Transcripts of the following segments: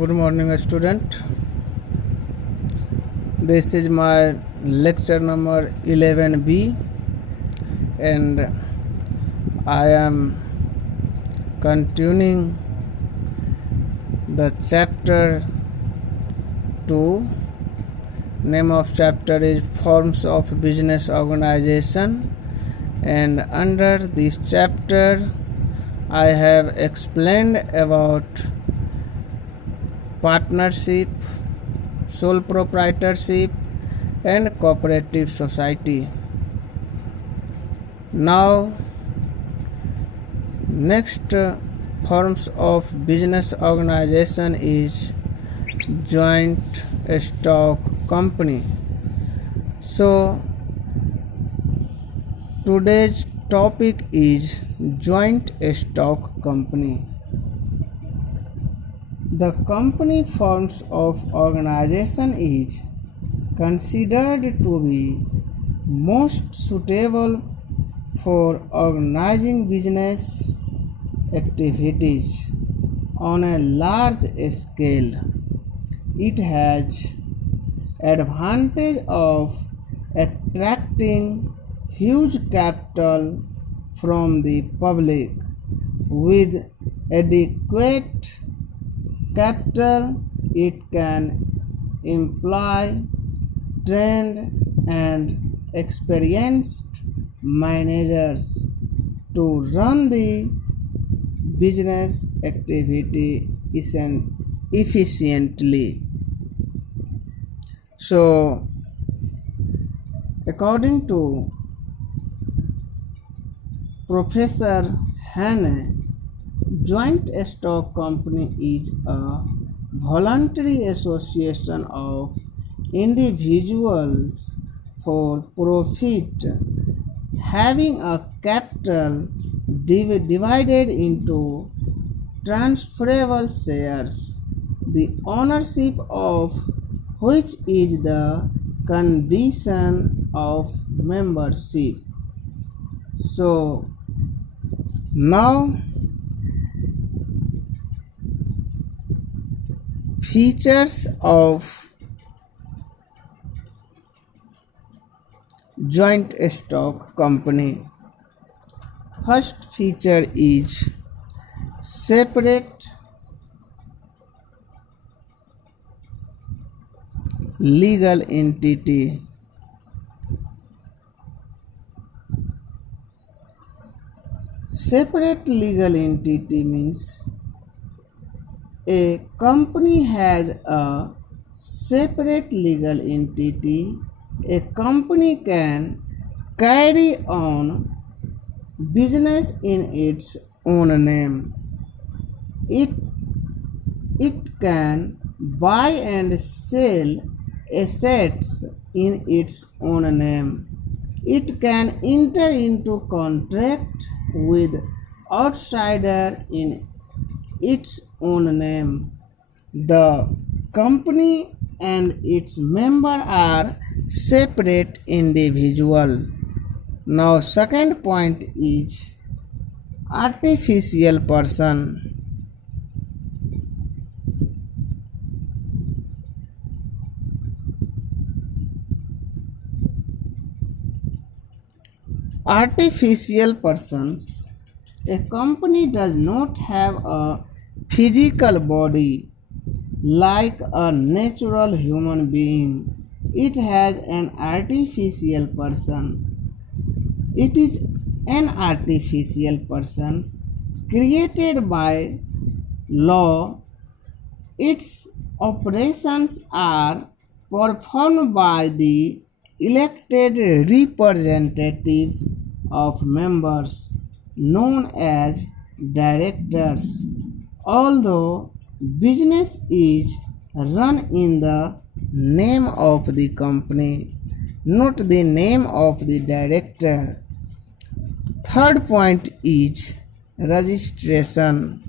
Good morning, student. This is my lecture number 11B, and I am continuing the chapter 2. Name of chapter is Forms of Business Organization, and under this chapter I have explained about partnership, sole proprietorship, and cooperative society. Now, next forms of business organization is joint stock company. So, today's topic is joint stock company. The company forms of organization is considered to be most suitable for organizing business activities on a large scale. It has advantage of attracting huge capital from the public. With adequate capital, it can employ trained and experienced managers to run the business activity efficiently. So, according to Professor Hanne, joint stock company is a voluntary association of individuals for profit having a capital divided into transferable shares, the ownership of which is the condition of membership. So, now features of joint stock company. First feature is separate legal entity. Separate legal entity means a company has a separate legal entity. A company can carry on business in its own name. It can buy and sell assets in its own name. It can enter into contract with outsider in its own name. The company and its member are separate individual. Now, second point is artificial person. Artificial persons. A company does not have a physical body like a natural human being. It has an artificial person. It is an artificial person created by law. Its operations are performed by the elected representative of members known as directors. Although business is run in the name of the company, not the name of the director. Third point is registration.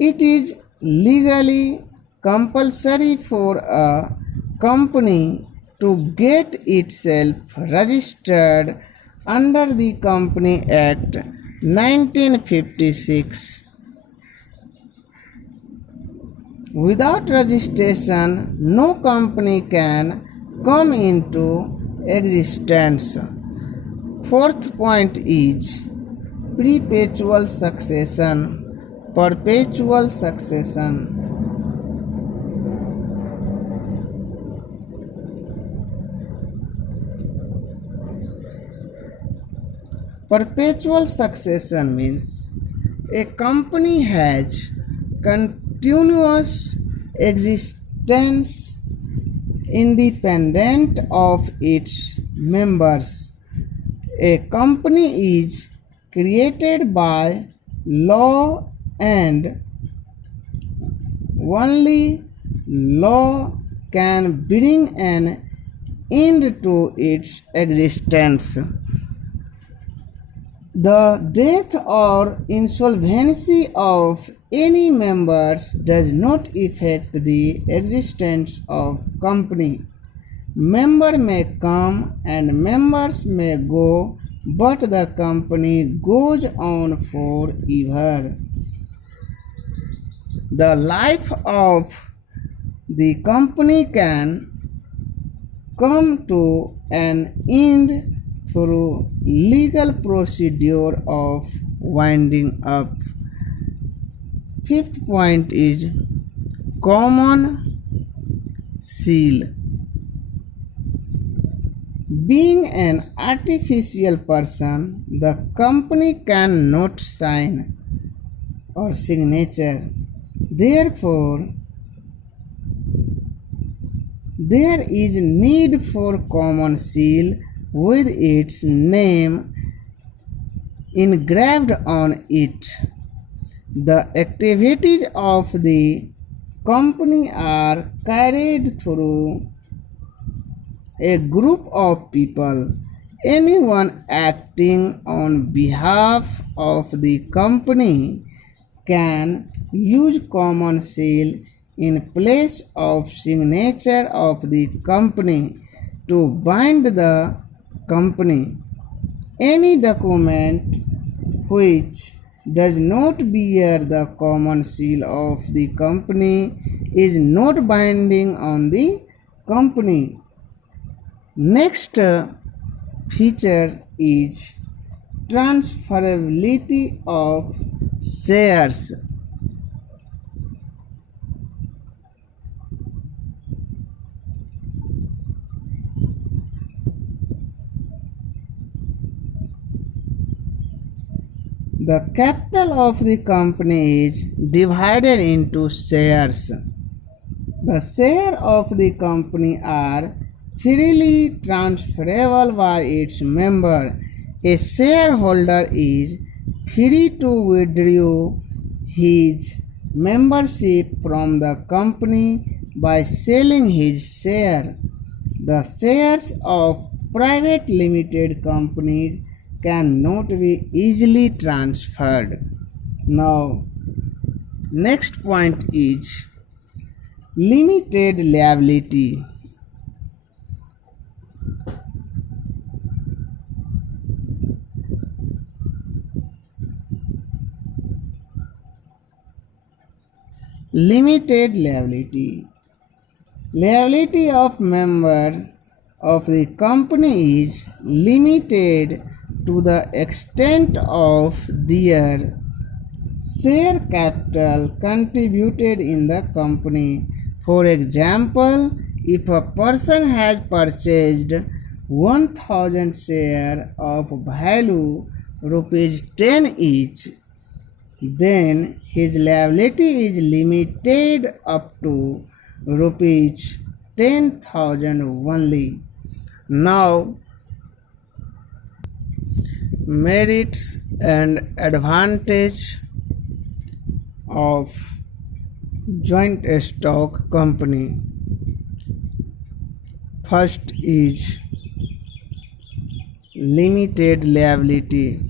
It is legally compulsory for a company to get itself registered under the Company Act 1956. Without registration, no company can come into existence. Fourth point is perpetual succession. Perpetual succession. Perpetual succession means a company has continuous existence independent of its members. A company is created by law and only law can bring an end to its existence. The death or insolvency of any members does not affect the existence of company. Member may come and members may go, but the company goes on forever. The life of the company can come to an end through legal procedure of winding up. Fifth point is common seal. Being an artificial person, the company cannot sign or signature. Therefore, there is need for common seal with its name engraved on it. The activities of the company are carried through a group of people. Anyone acting on behalf of the company can use common seal in place of signature of the company to bind the company. Any document which does not bear the common seal of the company is not binding on the company. Next feature is transferability of shares. The capital of the company is divided into shares. The shares of the company are freely transferable by its member. A shareholder is free to withdraw his membership from the company by selling his share. The shares of private limited companies cannot be easily transferred. Now, next point is limited liability. Limited liability. Liability of member of the company is limited to the extent of their share capital contributed in the company. For example, if a person has purchased 1000 shares of value rupees 10 each, then his liability is limited up to rupees 10,000 only. Now, merits and advantage of joint stock company. First is limited liability.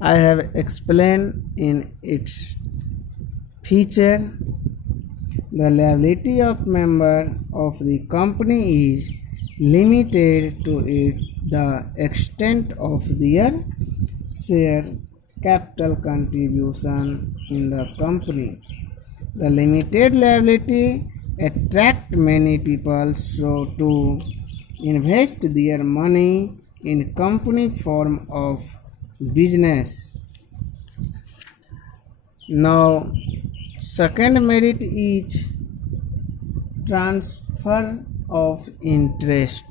I have explained in its feature. The liability of member of the company is limited to the extent of their share capital contribution in the company. The limited liability attract many people so to invest their money in company form of business. Now, second merit is transfer of interest.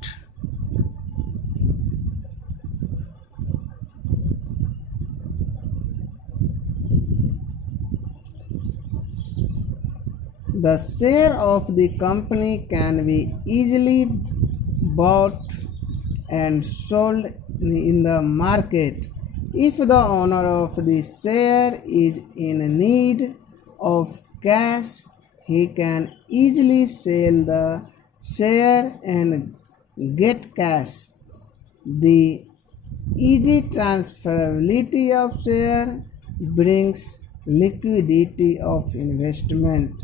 The share of the company can be easily bought and sold in the market. If the owner of the share is in need of cash, he can easily sell the share and get cash. The easy transferability of share brings liquidity of investment.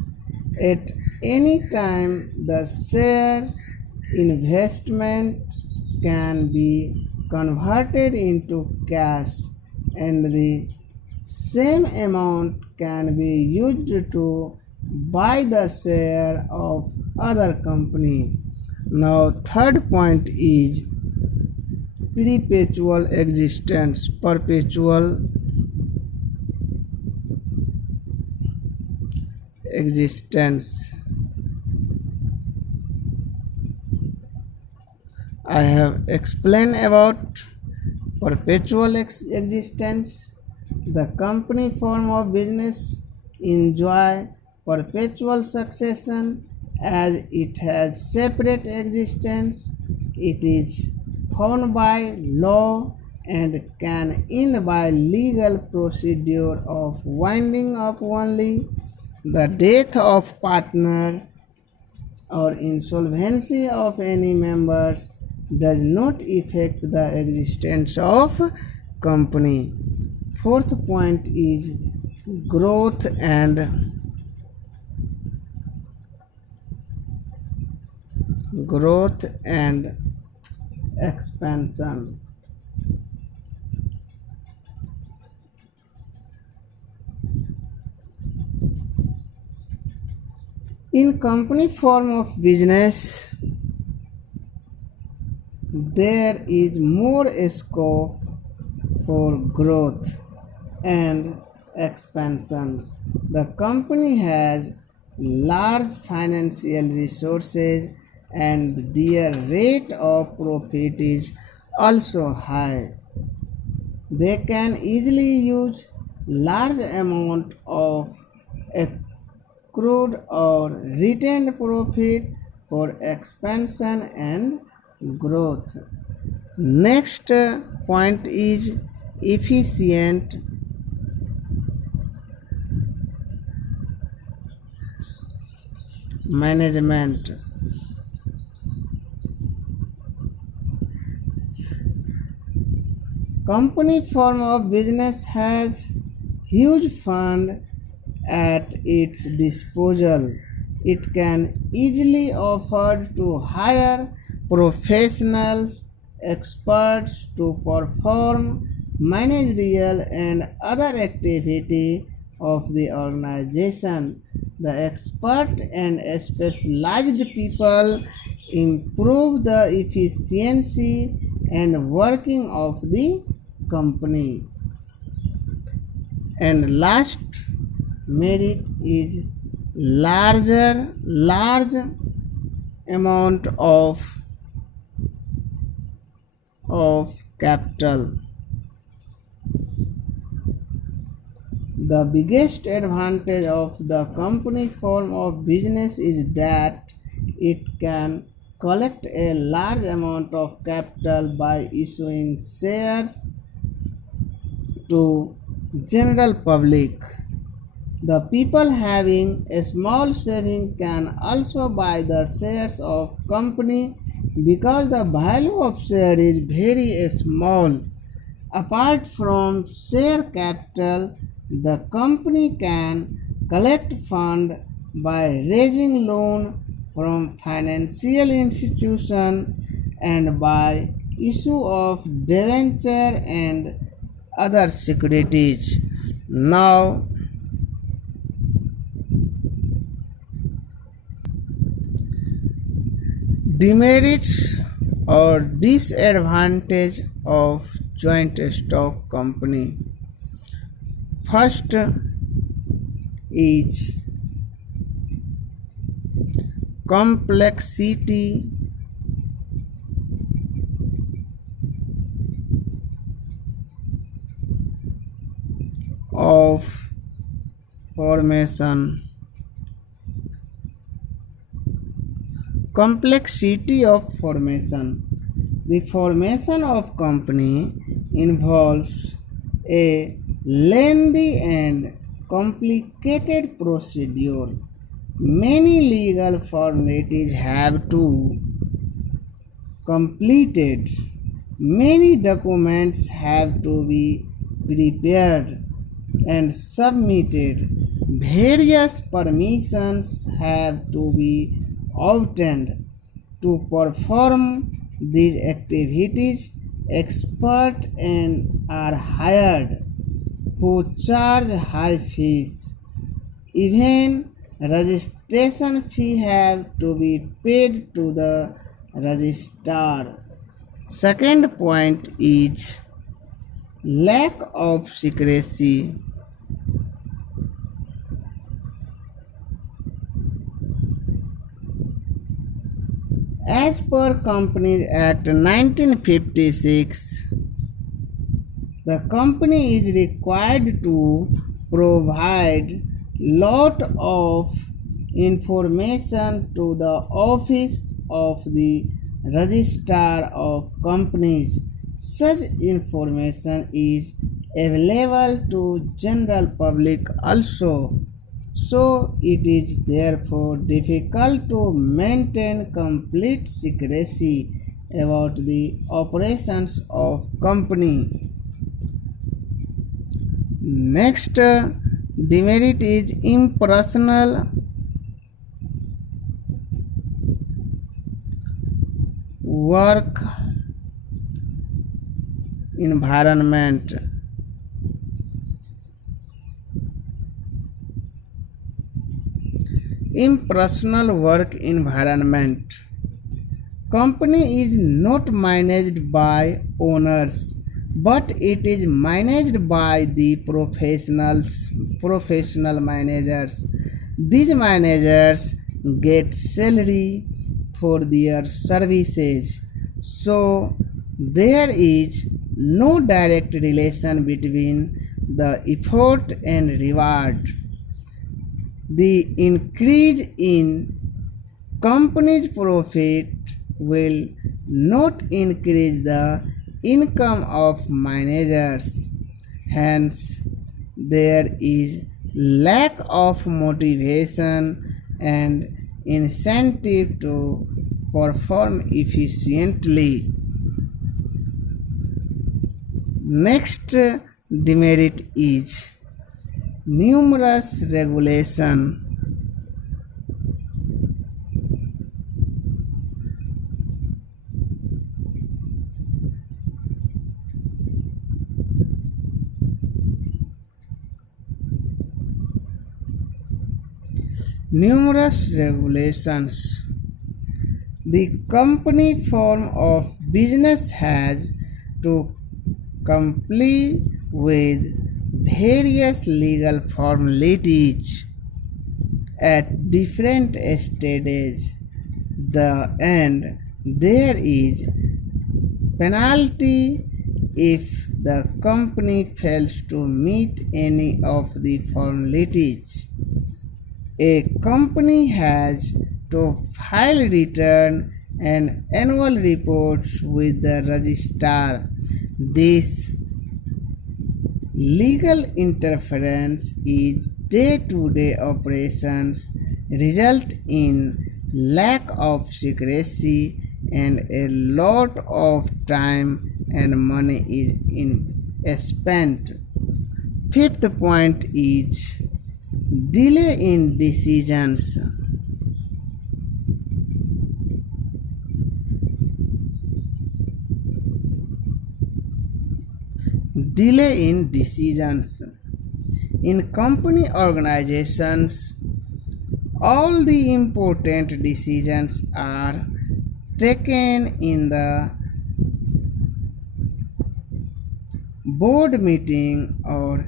At any time, the shares investment can be converted into cash, and the same amount can be used to buy the share of other company. Now, third point is perpetual existence. Perpetual existence. I have explained about perpetual existence. The company form of business enjoy perpetual succession as it has separate existence. It is found by law and can end by legal procedure of winding up only. The death of partner or insolvency of any members does not affect the existence of company. Fourth point is growth and expansion. In company form of business, there is more scope for growth and expansion. The company has large financial resources and their rate of profit is also high. They can easily use large amount of accrued or retained profit for expansion and growth. Next point is efficient management. Company form of business has huge fund at its disposal. It can easily afford to hire professionals, experts to perform managerial and other activity of the organization. The expert and specialized people improve the efficiency and working of the company. And last merit is large amount of capital. The biggest advantage of the company form of business is that it can collect a large amount of capital by issuing shares to general public. The people having a small saving can also buy the shares of company because the value of share is very small. Apart from share capital, the company can collect fund by raising loan from financial institution and by issue of debenture and other securities. Now, demerits or disadvantage of joint stock company. First is complexity of formation. Complexity of formation. The formation of company involves a lengthy and complicated procedure. Many legal formalities have to completed. Many documents have to be prepared and submitted. Various permissions have to be obtained. To perform these activities, experts and are hired who charge high fees. Even registration fee have to be paid to the registrar. Second point is lack of secrecy. As per Companies Act 1956, the company is required to provide lot of information to the office of the registrar of companies. Such information is available to general public also. So it is therefore difficult to maintain complete secrecy about the operations of company. Next demerit is impersonal work environment. Impersonal work environment. Company is not managed by owners, but it is managed by the professional managers. These managers get salary for their services, so there is no direct relation between the effort and reward. The increase in company's profit will not increase the income of managers. Hence, there is lack of motivation and incentive to perform efficiently. Next demerit is numerous regulation. Numerous regulations. The company form of business has to comply with various legal formalities at different stages. And there is penalty if the company fails to meet any of the formalities. A company has to file return and annual reports with the registrar. This legal interference in day-to-day operations result in lack of secrecy and a lot of time and money is spent. Fifth point is Delay in decisions. Delay in decisions. In company organizations, all the important decisions are taken in the board meeting or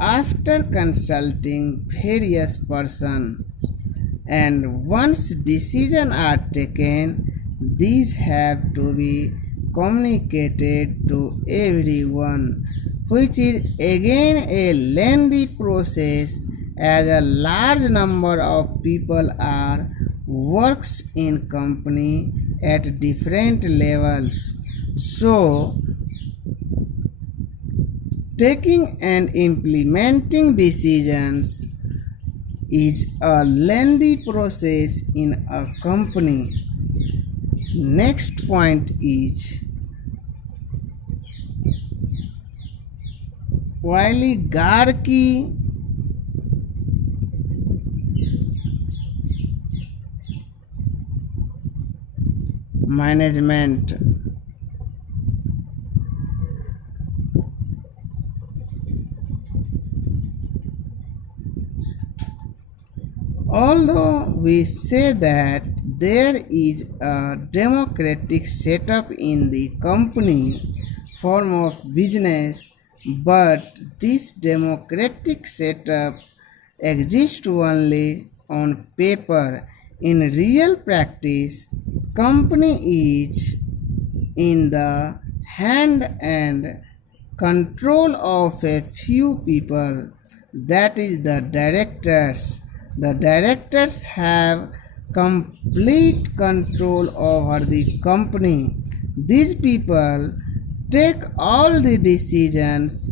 after consulting various persons, and once decisions are taken, these have to be communicated to everyone, which is again a lengthy process as a large number of people are works in company at different levels. So taking and implementing decisions is a lengthy process in a company. Next point is oligarchy management. Although we say that there is a democratic setup in the company form of business, but this democratic setup exists only on paper. In real practice, company is in the hand and control of a few people, that is the directors. The directors have complete control over the company. These people take all the decisions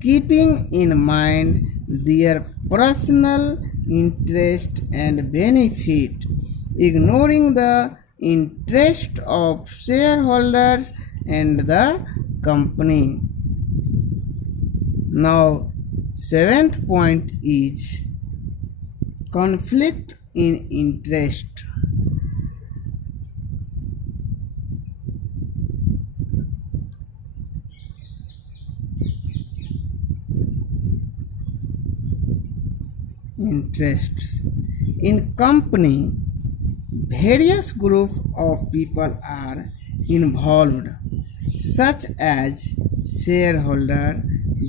keeping in mind their personal interest and benefit, ignoring the interest of shareholders and the company. Now, seventh point is conflict in interest. Interests. In company, various groups of people are involved, such as shareholder,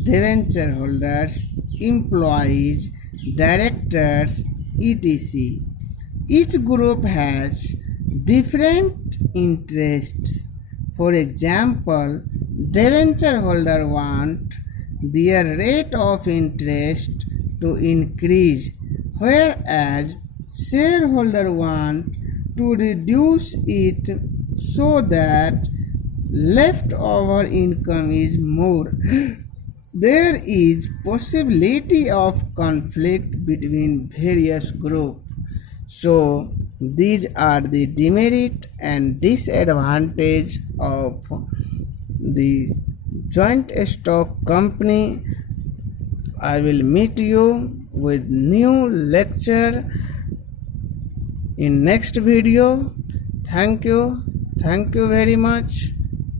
debenture holders, employees, directors, etc. Each group has different interests. For example, debenture holder want their rate of interest to increase, whereas shareholder want to reduce it so that leftover income is more. There is possibility of conflict between various groups. So these are the demerit and disadvantage of the joint stock company. I will meet you with new lecture in next video. Thank you very much.